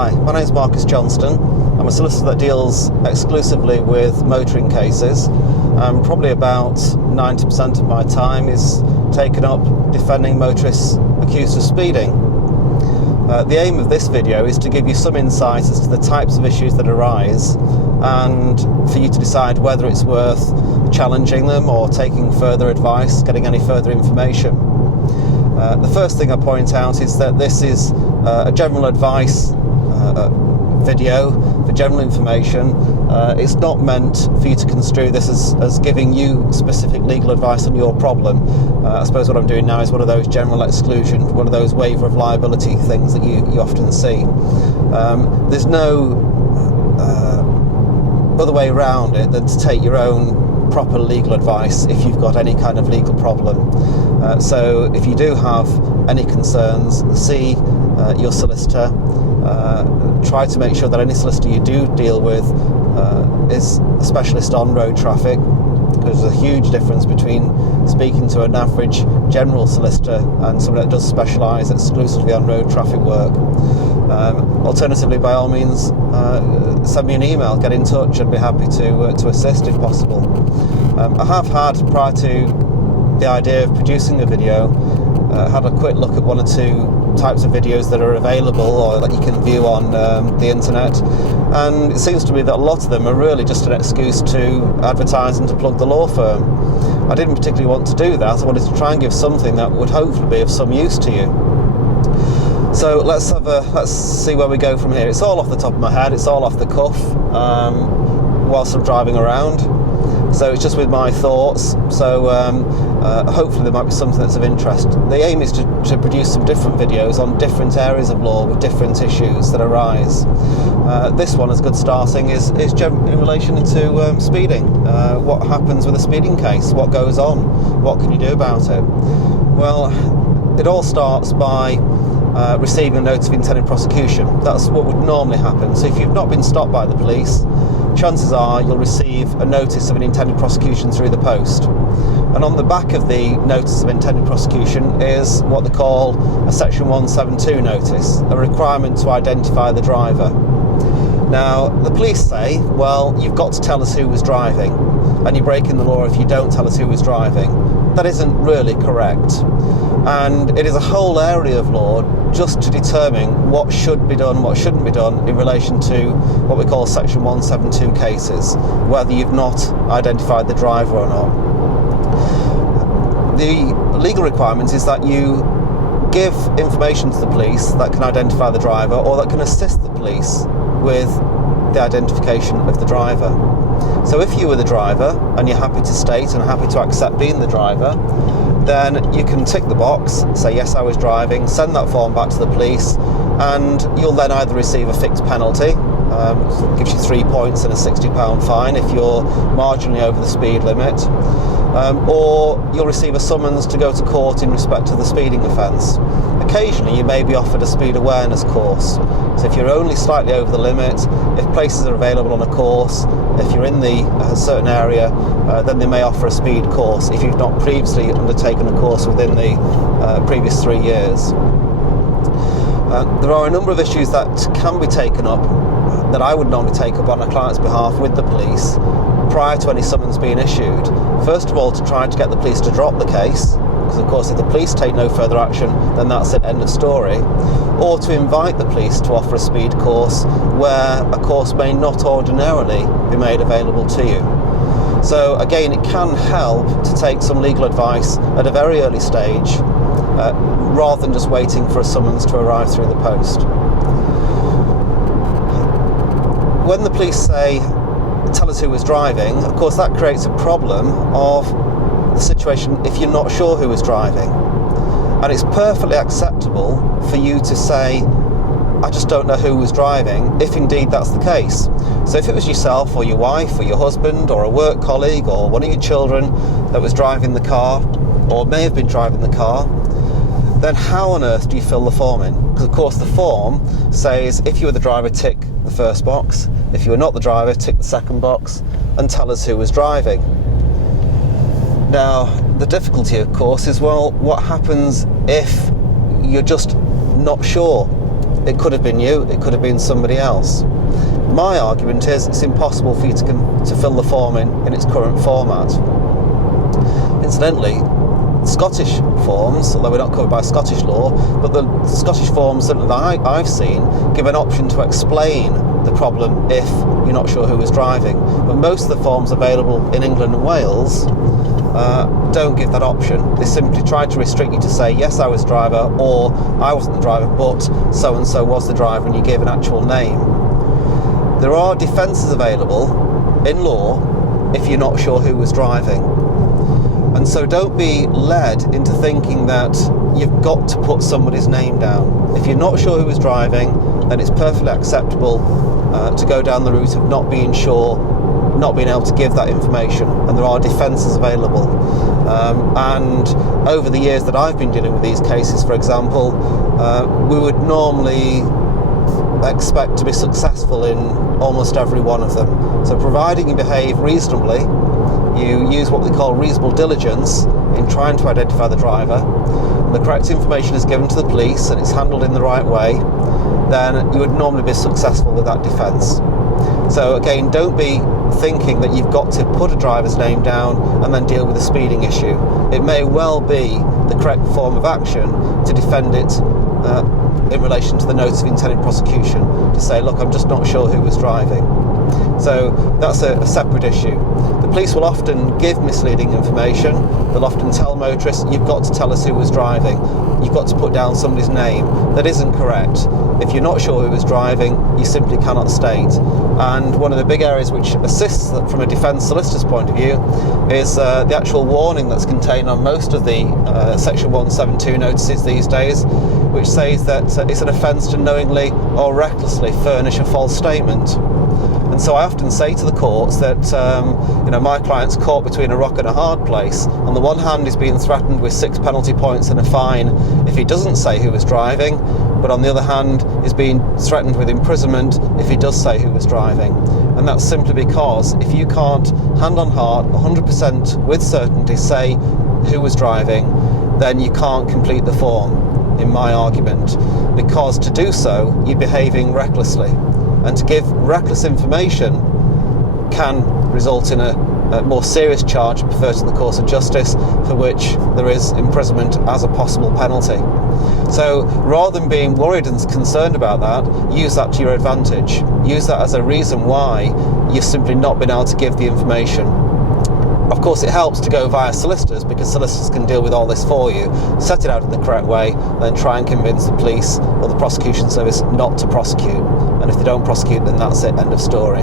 Hi, my name is A Johnstone. I'm a solicitor that deals exclusively with motoring cases. Probably about 90% of my time is taken up defending motorists accused of speeding. The aim of this video is to give you some insight as to the types of issues that arise and for you to decide whether it's worth challenging them or taking further advice, getting any further information. The first thing I point out is that this is a general advice video for general information. It's not meant for you to construe this as giving you specific legal advice on your problem. I suppose what I'm doing now is one of those general exclusion, one of those waiver of liability things that you often see. There's no other way around it than to take your own proper legal advice if you've got any kind of legal problem. So if you do have any concerns, see your solicitor. Try to make sure that any solicitor you do deal with is a specialist on road traffic, because there's a huge difference between speaking to an average general solicitor and somebody that does specialise exclusively on road traffic work. Alternatively, by all means, send me an email, get in touch. I'd be happy to assist if possible. I have had, prior to the idea of producing a video, had a quick look at one or two types of videos that are available or that you can view on the internet, and it seems to me that a lot of them are really just an excuse to advertise and to plug the law firm. I didn't particularly want to do that. I wanted to try and give something that would hopefully be of some use to you. So let's see where we go from here. It's all off the top of my head, it's all off the cuff whilst I'm driving around. So it's just with my thoughts, so hopefully there might be something that's of interest. The aim is to produce some different videos on different areas of law with different issues that arise. This one, as good starting, is in relation to speeding. What happens with a speeding case? What goes on? What can you do about it? Well, it all starts by receiving a notice of intended prosecution. That's what would normally happen. So if you've not been stopped by the police, chances are you'll receive a notice of an intended prosecution through the post. And on the back of the notice of intended prosecution is what they call a section 172 notice, a requirement to identify the driver. Now, the police say, well, you've got to tell us who was driving, and you're breaking the law if you don't tell us who was driving. That isn't really correct. And it is a whole area of law just to determine what should be done, what shouldn't be done in relation to what we call section 172 cases, whether you've not identified the driver or not. The legal requirement is that you give information to the police that can identify the driver or that can assist the police with the identification of the driver. So if you were the driver and you're happy to state and happy to accept being the driver, then you can tick the box, say yes I was driving, send that form back to the police, and you'll then either receive a fixed penalty, gives you 3 points and a £60 fine if you're marginally over the speed limit, or you'll receive a summons to go to court in respect to the speeding offence. Occasionally you may be offered a speed awareness course. So if you're only slightly over the limit, if places are available on a course, if you're in the certain area, then they may offer a speed course if you've not previously undertaken a course within the previous 3 years. There are a number of issues that can be taken up that I would normally take up on a client's behalf with the police prior to any summons being issued. First of all, to try to get the police to drop the case, because of course if the police take no further action, then that's it, end of story. Or to invite the police to offer a speed course where a course may not ordinarily be made available to you. So again, it can help to take some legal advice at a very early stage, rather than just waiting for a summons to arrive through the post. When the police say, tell us who was driving, of course that creates a problem of the situation if you're not sure who was driving. And it's perfectly acceptable for you to say, I just don't know who was driving, if indeed that's the case. So if it was yourself or your wife or your husband or a work colleague or one of your children that was driving the car or may have been driving the car, then how on earth do you fill the form in? Because of course the form says if you were the driver, tick the first box. If you were not the driver, tick the second box and tell us who was driving. Now, the difficulty, of course, is, well, what happens if you're just not sure? It could have been you, it could have been somebody else. My argument is it's impossible for you to fill the form in its current format. Incidentally, Scottish forms, although we're not covered by Scottish law, but the Scottish forms that I've seen give an option to explain the problem if you're not sure who was driving. But most of the forms available in England and Wales don't give that option. They simply try to restrict you to say, yes, I was driver, or I wasn't the driver, but so-and-so was the driver, and you give an actual name. There are defences available in law if you're not sure who was driving. And so don't be led into thinking that you've got to put somebody's name down. If you're not sure who was driving, then it's perfectly acceptable to go down the route of not being sure, not being able to give that information. And there are defences available. And over the years that I've been dealing with these cases, for example, we would normally expect to be successful in almost every one of them. So providing you behave reasonably, you use what we call reasonable diligence in trying to identify the driver, and the correct information is given to the police and it's handled in the right way, then you would normally be successful with that defence. So again, don't be thinking that you've got to put a driver's name down and then deal with the speeding issue. It may well be the correct form of action to defend it in relation to the notice of intended prosecution, to say, look, I'm just not sure who was driving. So that's a separate issue. The police will often give misleading information. They'll often tell motorists, you've got to tell us who was driving. You've got to put down somebody's name. That isn't correct. If you're not sure who was driving, you simply cannot state. And one of the big areas which assists from a defence solicitor's point of view is the actual warning that's contained on most of the Section 172 notices these days, which says that it's an offence to knowingly or recklessly furnish a false statement. And so I often say to the courts that my client's caught between a rock and a hard place. On the one hand, he's being threatened with 6 penalty points and a fine if he doesn't say who was driving, but on the other hand, he's being threatened with imprisonment if he does say who was driving. And that's simply because if you can't, hand on heart, 100% with certainty say who was driving, then you can't complete the form, in my argument, because to do so, you're behaving recklessly. And to give reckless information can result in a more serious charge, perverting the course of justice, for which there is imprisonment as a possible penalty. So rather than being worried and concerned about that, use that to your advantage. Use that as a reason why you've simply not been able to give the information. Of course, it helps to go via solicitors, because solicitors can deal with all this for you, set it out in the correct way, then try and convince the police or the prosecution service not to prosecute. And if they don't prosecute, then that's it, end of story.